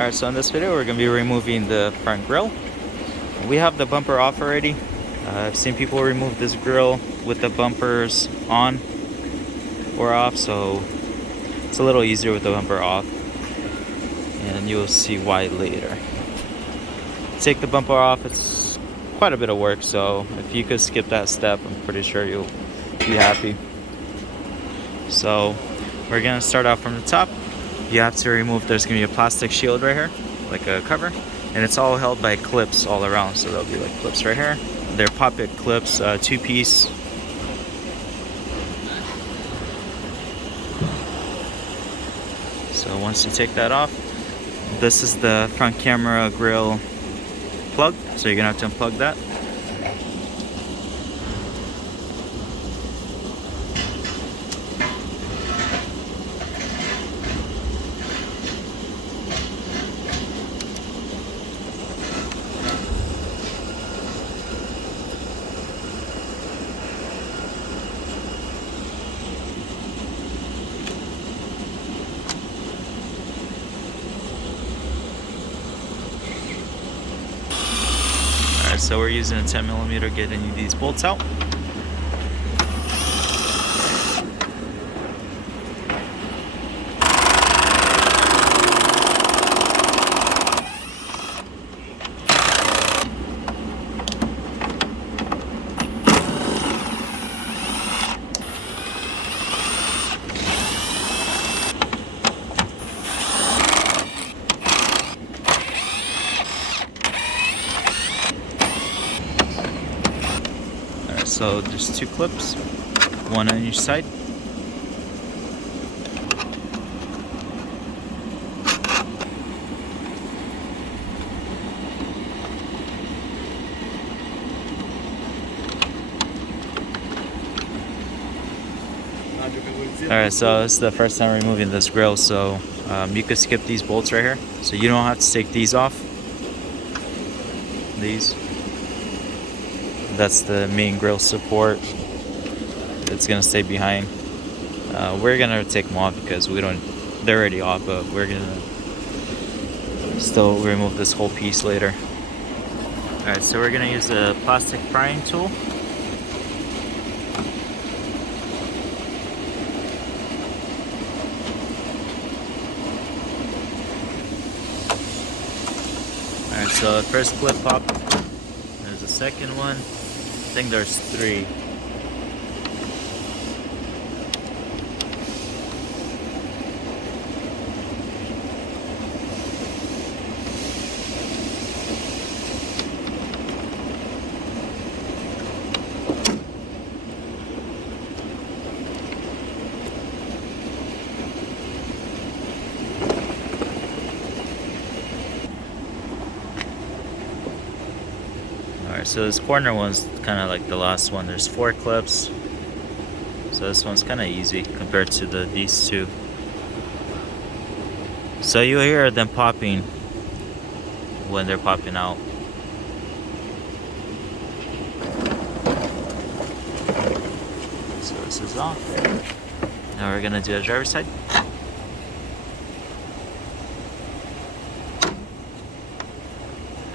Alright, so in this video we're going to be removing the front grille. We have the bumper off already. I've seen people remove this grille with the bumpers on or off, so it's a little easier with the bumper off. And you'll see why later. Take the bumper off, it's quite a bit of work, so if you could skip that step, I'm pretty sure you'll be happy. So we're going to start off from the top. You have to remove, there's going to be a plastic shield right here, like a cover, and it's all held by clips all around, so there'll be like clips right here. They're pop-it clips, 2-piece. So once you take that off, this is the front camera grille plug, so you're going to have to unplug that. So we're using a 10mm getting these bolts out. So there's 2 clips, one on each side. Alright, so this is the first time removing this grille, so you could skip these bolts right here. So you don't have to take these off. These. That's the main grille support. It's gonna stay behind. We're gonna take them off because they're already off, but we're gonna still remove this whole piece later. Alright, so we're gonna use a plastic prying tool. Alright, so the first clip pop. There's a second one. I think there's 3. Alright, so this corner one's kind of like the last one. There's 4 clips, so this one's kind of easy compared to these 2. So you'll hear them popping when they're popping out. So this is off. Now we're gonna do the driver's side.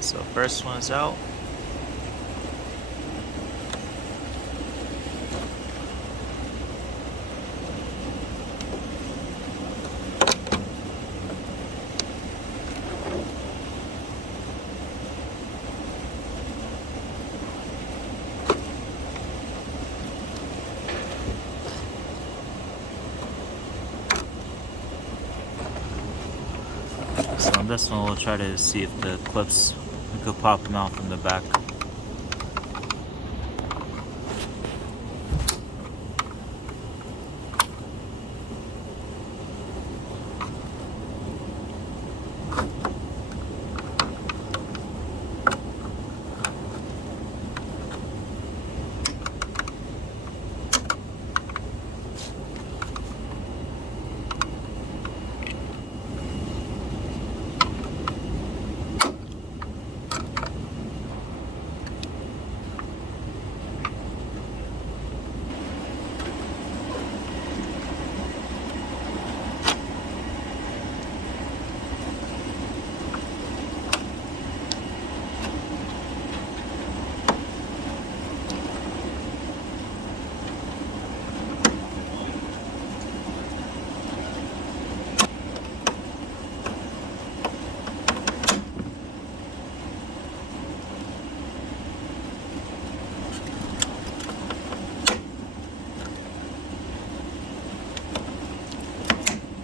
So first one's out. So on this one, we'll try to see if the clips, we could pop them out from the back.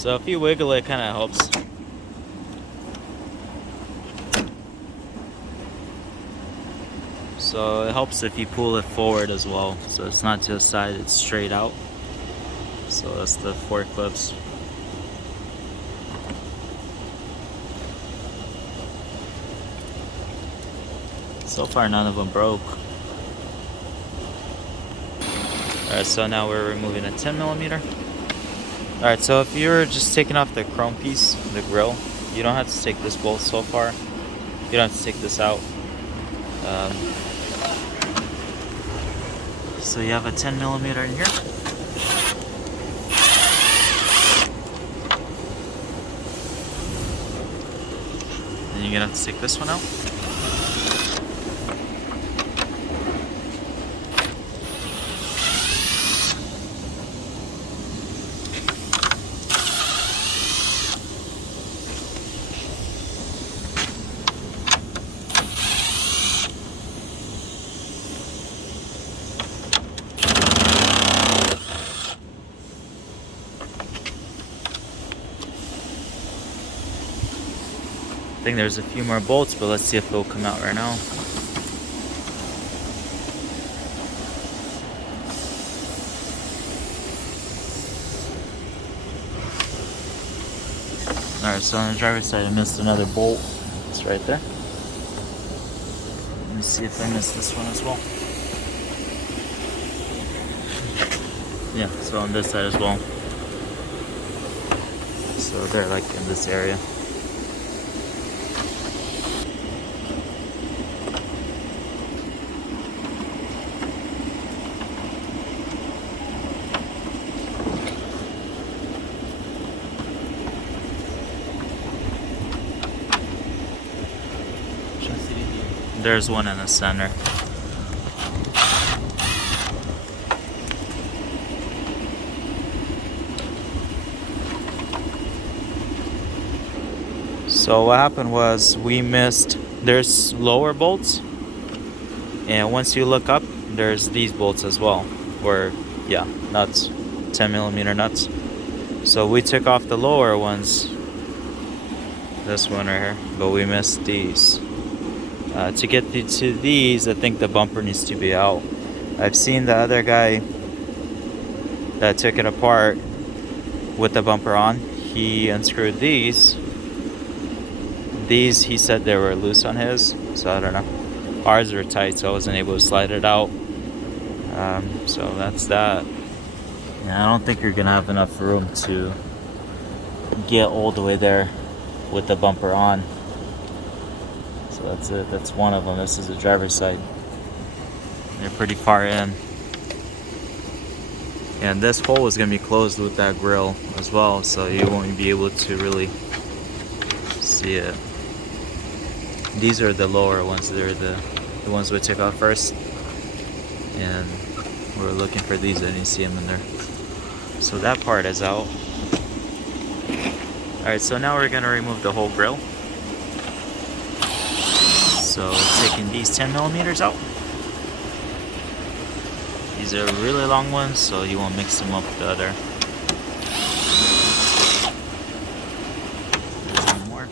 So if you wiggle it, kind of helps. So it helps if you pull it forward as well. So it's not to the side, it's straight out. So that's the 4 clips. So far none of them broke. Alright, so now we're removing a 10mm. Alright, so if you're just taking off the chrome piece, the grill, you don't have to take this bolt so far. You don't have to take this out. So you have a 10mm in here. Then you're gonna have to take this one out. I think there's a few more bolts, but let's see if they'll come out right now. Alright, so on the driver's side I missed another bolt. It's right there. Let me see if I missed this one as well. Yeah, so on this side as well. So they're like in this area. There's one in the center. So what happened was we missed, there's lower bolts, and once you look up, there's these bolts as well, or yeah, nuts, 10mm nuts. So we took off the lower ones, this one right here, but we missed these. To get to these, I think the bumper needs to be out. I've seen the other guy that took it apart with the bumper on. He unscrewed these. These, he said they were loose on his, so I don't know. Ours are tight, so I wasn't able to slide it out. So that's that. Yeah, I don't think you're gonna have enough room to get all the way there with the bumper on. So that's it. That's one of them. This is the driver's side. They're pretty far in. And this hole is going to be closed with that grill as well, so you won't be able to really see it. These are the lower ones. They're the ones we took off first. And we're looking for these. I didn't see them in there. So that part is out. Alright, so now we're going to remove the whole grill. So taking these 10mm out. These are really long ones, so you won't mix them up with the other. There's one more.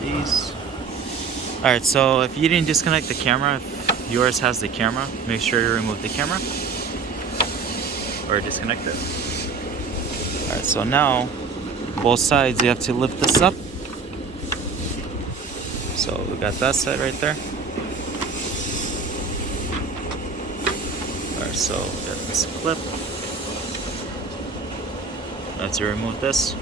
These. Alright, so if you didn't disconnect the camera, if yours has the camera, make sure you remove the camera or disconnect it. Alright, so now both sides you have to lift this up. So we got that side right there. Alright, so we got this clip. I have to remove this.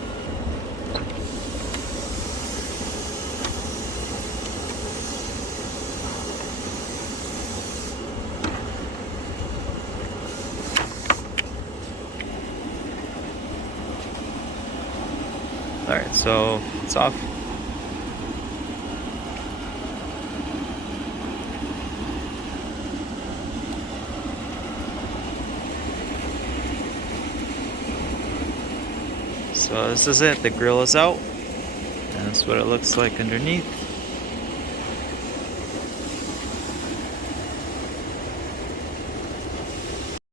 Alright, so it's off. So this is it. The grill is out, and that's what it looks like underneath.